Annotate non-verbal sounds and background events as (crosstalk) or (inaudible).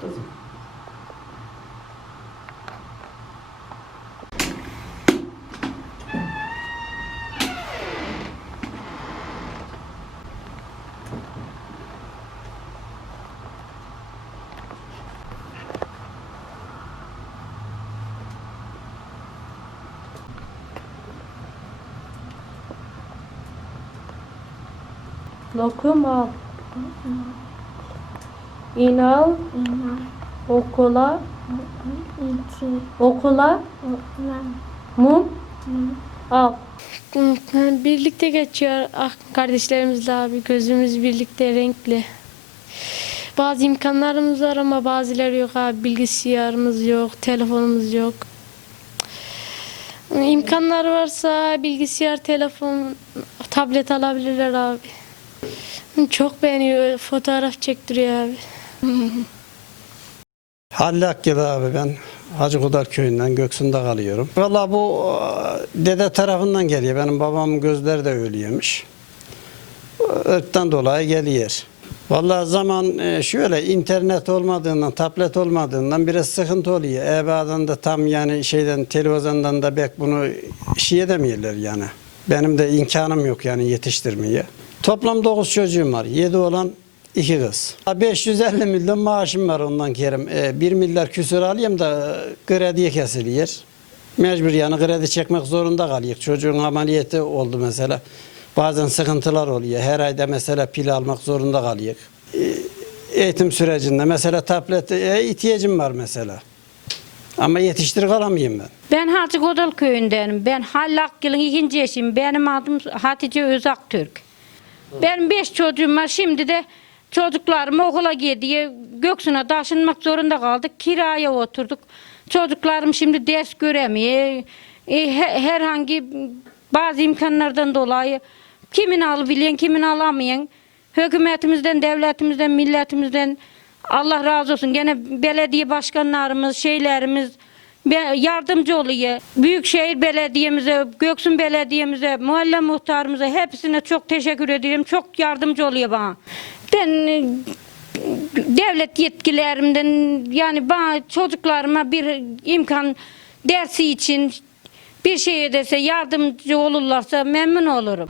Kızım. Lokum al. İnal okula Okula. mum al. Birlikte geçiyor ah kardeşlerimizle abi gözümüz birlikte renkli. Bazı imkanlarımız var ama bazıları yok abi. Bilgisayarımız yok, telefonumuz yok. İmkanlar varsa bilgisayar, telefon, tablet alabilirler abi. Çok beğeniyor, fotoğraf çektiriyor abi. (laughs) Halil Akgül abi ben Hacı Kudar köyünden Göksun'da kalıyorum. Valla bu e, dede tarafından geliyor. Benim babamın gözleri de öyleymiş. Irktan dolayı geliyor. Valla zaman e, şöyle internet olmadığından, tablet olmadığından biraz sıkıntı oluyor. Ebadan da tam yani şeyden televizyondan da bek bunu şey edemiyorlar yani. Benim de imkanım yok yani yetiştirmeye. Toplam 9 çocuğum var. 7 olan iki kız. 550 milyon maaşım var ondan kerim. 1 milyar küsür alayım da e, krediye kesiliyor. Mecbur yani kredi çekmek zorunda kalıyor. Çocuğun ameliyatı oldu mesela. Bazen sıkıntılar oluyor. Her ayda mesela pil almak zorunda kalıyor. E, Eğitim sürecinde mesela tablete ihtiyacım var mesela. Ama yetiştir kalamayayım ben. Ben Hacı Kodal köyündenim. Ben Halil Akgül'ün ikinci eşim. Benim adım Hatice Özak Türk. Benim beş çocuğum var. Şimdi de çocuklarım okula gidiyor. Göksu'na taşınmak zorunda kaldık. Kiraya oturduk. Çocuklarım şimdi ders göremiyor. E, he- herhangi bazı imkanlardan dolayı kimin alabilen, kimin alamayan. Hükümetimizden, devletimizden, milletimizden Allah razı olsun. Gene belediye başkanlarımız, şeylerimiz yardımcı oluyor. Büyükşehir Belediye'mize, Göksun Belediye'mize, mahalle muhtarımıza hepsine çok teşekkür ederim. Çok yardımcı oluyor bana. Ben e, devlet yetkilerimden yani bana çocuklarıma bir imkan dersi için bir şey ederse yardımcı olurlarsa memnun olurum.